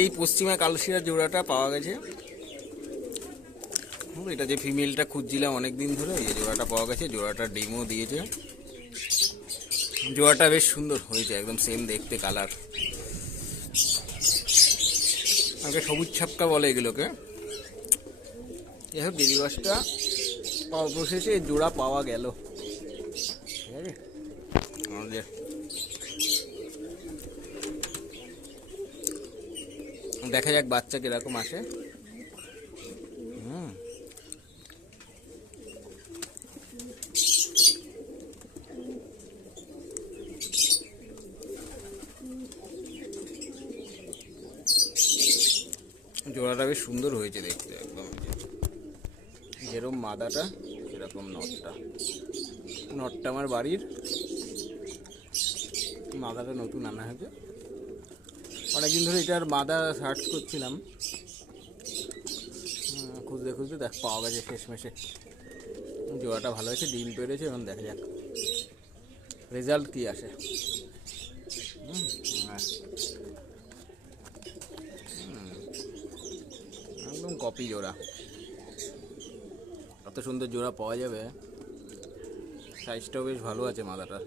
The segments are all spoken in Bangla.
এই পশ্চিমা কালশিরা জোড়াটা পাওয়া গেছে। এটা যে ফিমেলটা খুঁজছিলাম অনেক দিন ধরে, এই জোড়াটা পাওয়া গেছে। জোড়াটা ডিমও দিয়েছে। জোড়াটা বেশ সুন্দর হয়েছে, একদম সেম দেখতে কালার। আগে সবুজ ছাপকা বলে এগুলোকে। যাই হোক ডেলিভাসটা অবশেষে জোড়া পাওয়া গেল। ঠিক আছে, আমাদের দেখা যাক বাচ্চা কিরকম আসে। জোড়াটা বেশ সুন্দর হয়েছে দেখতে, একদম যেরকম মাদাটা সেরকম নটটা। নটটা আমার বাড়ির, মাদাটা নতুন আনা হয়েছে। অনেকদিন ধরে এটার মাদা সার্চ করছিলাম, খুঁজতে খুঁজতে দেখ পাওয়া গেছে শেষমেশে। জোড়াটা ভালো হয়েছে, ডিম পেরেছে। এখন দেখা যাক রেজাল্ট কী আসে। একদম কপি জোড়া। এত সুন্দর জোড়া পাওয়া যাবে। সাইজটাও বেশ ভালো আছে মাদাটার,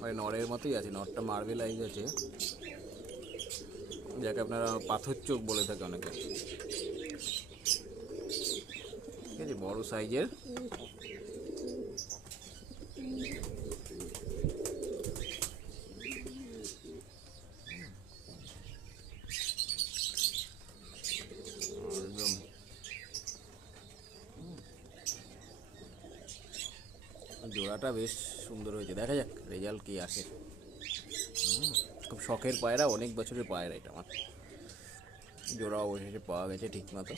মানে নরের মতোই আছে। নরটা মার্বেল আইজ আছে, যাকে আপনারা পাথর চোখ বলে থাকে অনেকে। ঠিক আছে, বড় সাইজের। একদম জোড়াটা বেশ সুন্দর হয়েছে, দেখা যাক রেজাল্ট কি আসে। খুব শখের পায়রা, অনেক বছরের পায়রা এটা আমার। জোড়া অবশেষে পাওয়া গেছে ঠিক মতো।